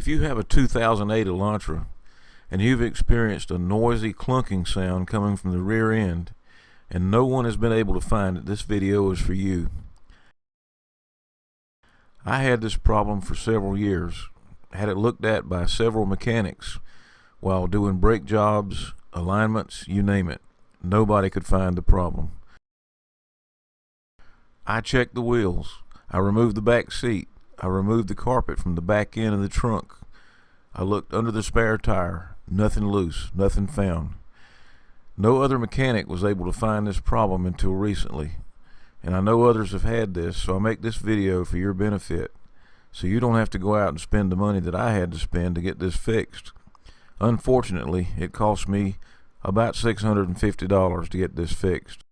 If you have a 2008 Elantra and you've experienced a noisy clunking sound coming from the rear end and no one has been able to find it, this video is for you. I had this problem for several years, had it looked at by several mechanics while doing brake jobs, alignments, you name it. Nobody could find the problem. I checked the wheels, I removed the back seat, I removed the carpet from the back end of the trunk. I looked under the spare tire, nothing loose, nothing found. No other mechanic was able to find this problem until recently. And I know others have had this, so I make this video for your benefit, so you don't have to go out and spend the money that I had to spend to get this fixed. Unfortunately, it cost me about $650 to get this fixed.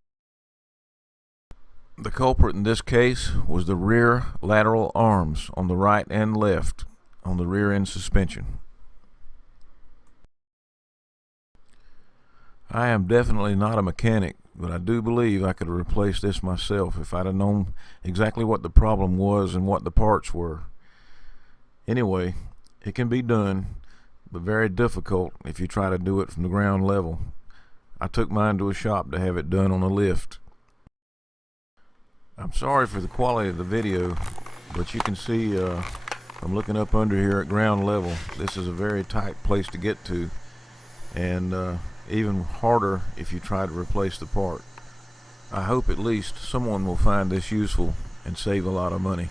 The culprit in this case was the rear lateral arms on the right and left on the rear end suspension. I am definitely not a mechanic, but I do believe I could have replaced this myself if I'd have known exactly what the problem was and what the parts were. Anyway, it can be done, but very difficult if you try to do it from the ground level. I took mine to a shop to have it done on a lift. I'm sorry for the quality of the video, but you can see I'm looking up under here at ground level. This is a very tight place to get to, and even harder if you try to replace the part. I hope at least someone will find this useful and save a lot of money.